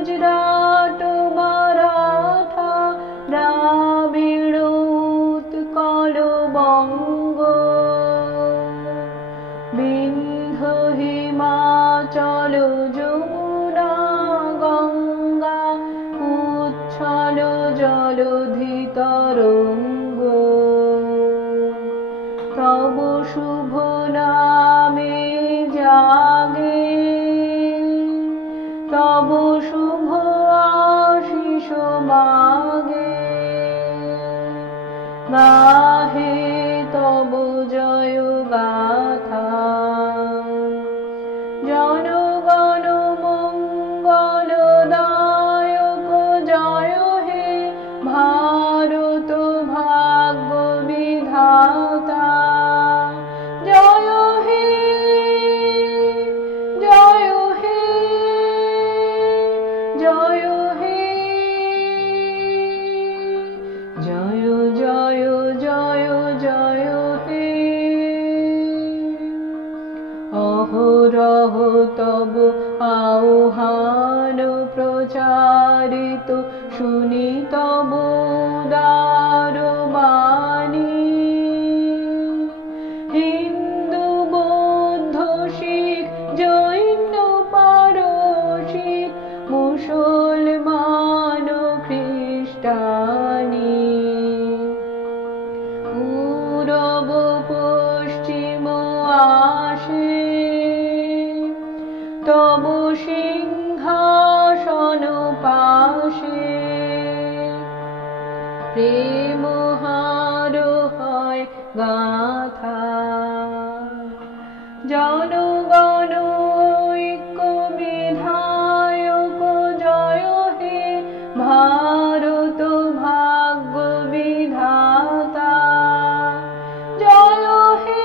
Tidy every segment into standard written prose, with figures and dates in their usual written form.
গুজরাট মারাঠা দ্রাবিড় উৎকল বঙ্গ বিন্ধ্য হিমাচল যমুনা গঙ্গা উচ্ছল জলধি তরঙ্গ তব শুভ নামে জাগে তব শুভ আশিস মাগে গাহে তব জয় গাথা জনগণ মঙ্গলদায়ক জয় হে ভারত ভাগ্য বিধাতা জয় হে জয় হে জয় হে জয় জয় জয় জয় হে অহরহ তব আহ্বান প্রচারিত শুনি তব উদার বাণী হিন্দু বৌদ্ধ শিখ জৈন পারসিক মুসলমান খ্রিস্টানি পূরব পশ্চিম আসে তব সিংহাসন পাশে প্রেম হার হয় গাথা জনগণ ঐক্য বিধায়ক জয় হে ভারত ভাগ্য বিধাতা জয় হে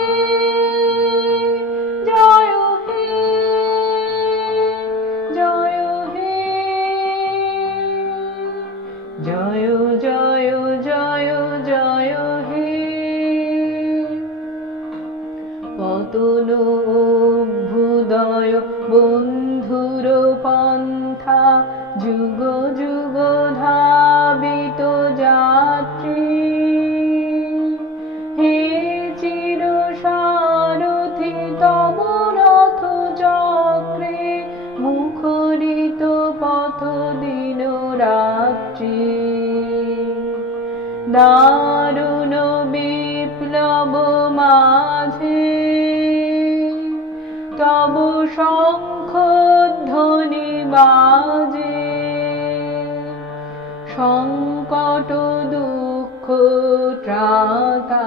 জয় হে জয় হে জয় জয় জয় জয় হে পতন অভ্যুদয় বন্ধুর পন্থা যুগ যুগ ধাবিত যাত্রী হে চির সারথি তব রথ চক্রে মুখরিত পথ দিন রাত্রি দারুণ বিপ্লব মাঝে তব শঙ্খ ধ্বনি বাজে সংকট দুঃখ ত্রাতা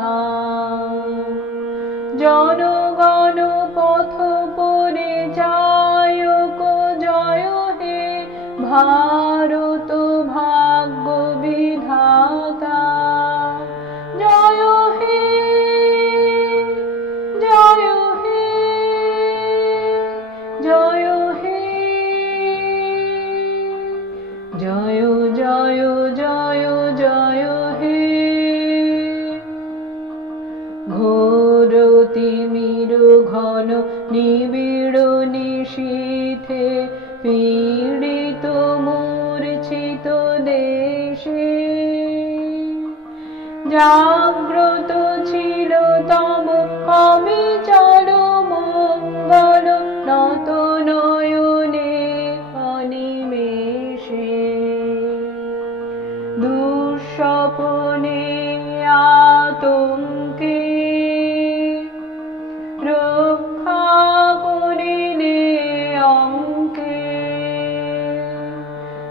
জনগণ পথ পরিচায়ক জয় হে ভারত ভাগ্য বিধাতা জয় হে জয় হে জয় হে জয় জয় জয় জয় হে ঘোর তিমির ঘন নিবিড় নিশীথে পীড়িত মূর্ছিত দেশে জাগ্রত ছিল তব অবিচল মঙ্গল নত নয়নে অনিমেষে দুঃস্বপ্নে আতঙ্কে রক্ষা করিলে অঙ্কে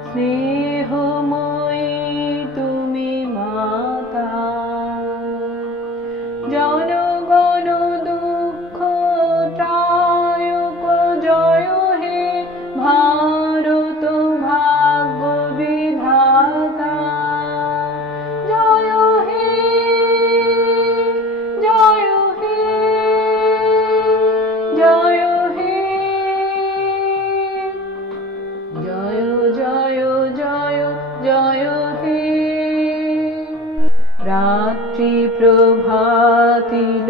স্নেহময়ী তুমি মাতা জনগণ দুঃখ ত্রায়ক জয় হে ভারত ভাগ্য বিধাতা জয় হে জয় হে জয় হে জয় জয় জয় জয় হে রাত্রি প্রভাতিল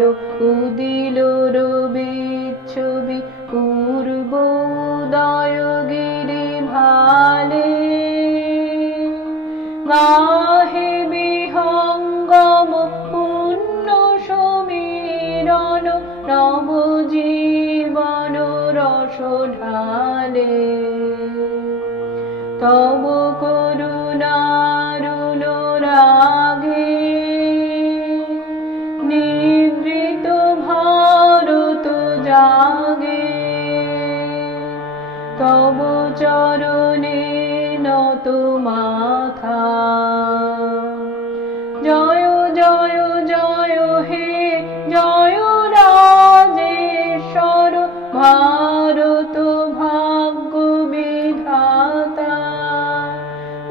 উদিল রবিচ্ছবি পূর্ব উদয় গিরি ভালে গাহে বিহঙ্গম পুণ্য সমীরণ নবজীবন রস ঢালে তব করুণারুণ রাগে নিদ্রিত ভারত জাগে তব চরণে নত মাথা জয় জয় জয় হে জয় রাজেশ্বর ভারত ভাগ্য বিধাতা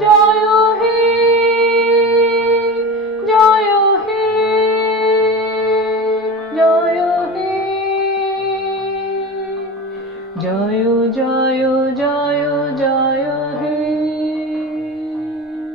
জয় হে জয় হে জয় হে জয় জয় জয় জয়